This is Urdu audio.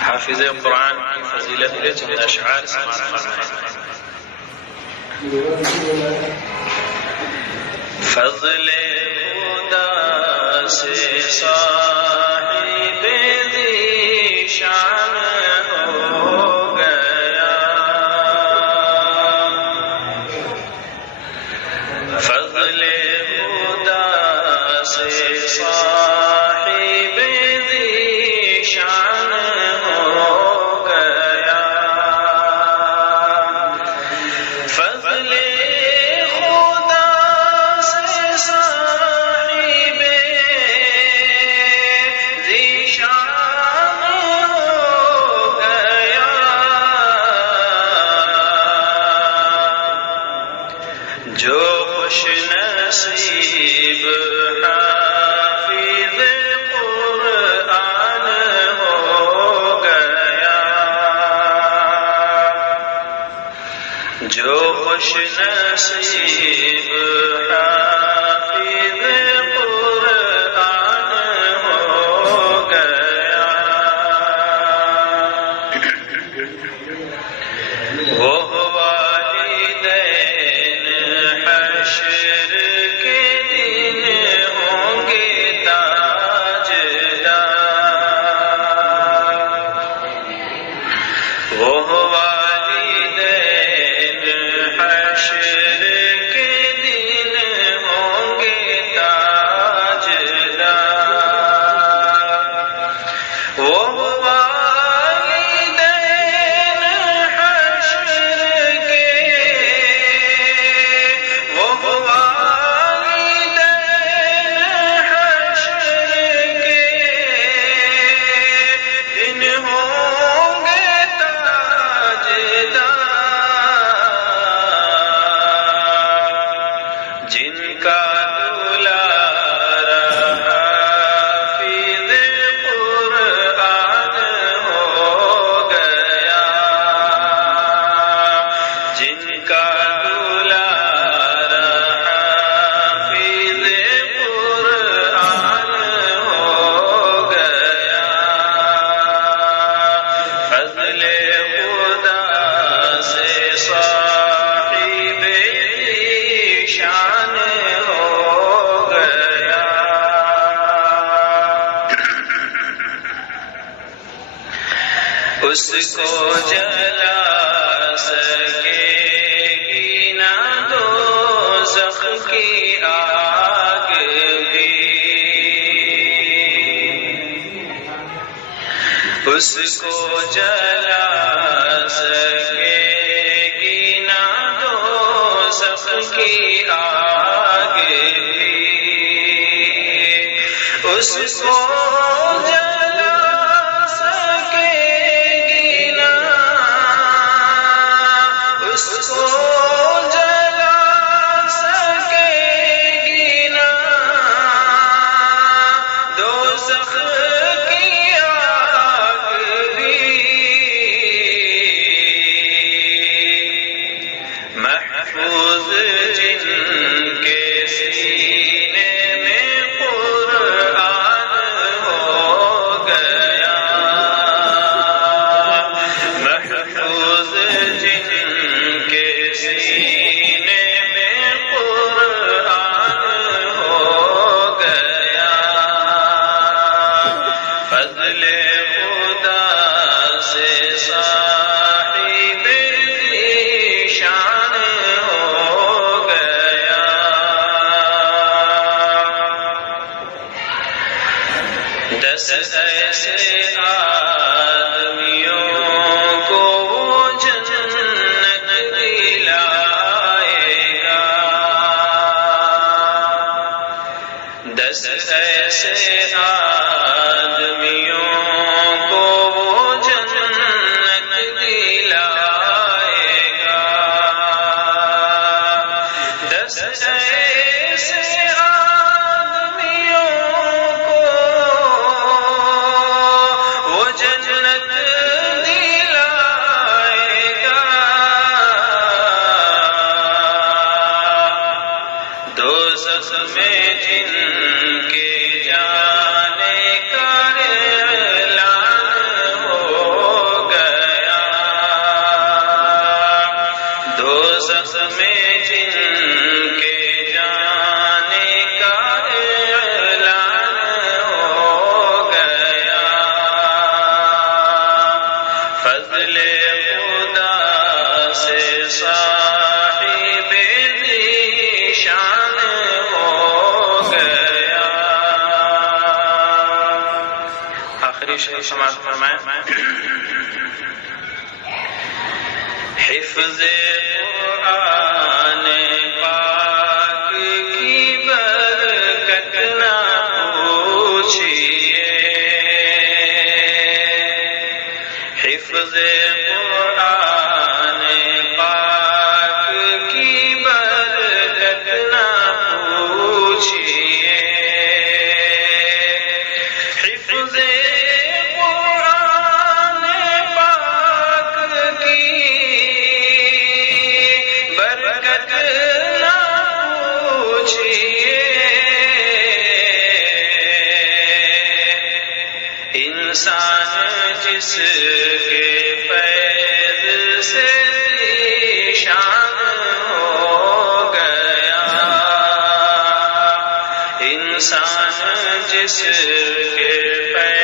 حافظ قرآن کی فضیلت کے چند اشعار سماعت فرمائیں۔ فضل خدا سے صاحب ذیشان ہو گیا، فضل خدا سے صاحب ذیشان ہو گیا، فضل خدا سے صاحب ذیشان ہو گیا، جو خوش نصیب حافظ قرآن ہو گیا، جو خوش نصیب حافظ قرآن ہو گیا، وہ والدین حشر کے دن ہوں گے تاجدار، وہ والدین حشر کے دن ہوں گے تاجدار، وہ والدین حشر کے، وہ والدین حشر کے دن ہوں گے تاجدار، جن کا دلارا حافظ قرآن ہو گیا، جن کا دلارا حافظ قرآن ہو گیا، فضل خدا سے صاحب ذیشان ہو گیا، اس کو جلا سکے گی نہ دوزخ کی آگ بھی، اس کو جلا سکے گی نہ دوزخ کی آگ بھی، اس کو جلا سکے گی نہ، اس کو جلا سکے گی نہ دوزخ کی آگ بھی، محفوظ جن کے سینے میں قرآن ہو گیا، محفوظ جن کے سینے میں قرآن ہو گیا، فضل خدا سے صاحب ذیشان ہو گیا، دس ایسے آدمیوں کو وہ جنت دلائے گا، دس ایسے آدمیوں کو وہ جنت دلائے گا، دس ایسے آدمیوں کو وہ جنت دوزخ میں جن کے جانے کا اعلان ہو گیا، فضل خدا سے صاحب ذیشان ہو گیا۔ آخری شعر سماعت فرمائیں۔ حفظ قرآن پاک کی برکت نہ پوچھئے، حفظ قرآن پاک کی برکت نہ پوچھئے، حفظ انسان جس کے فیض سے ذیشان ہو گیا، انسان جس کے فیض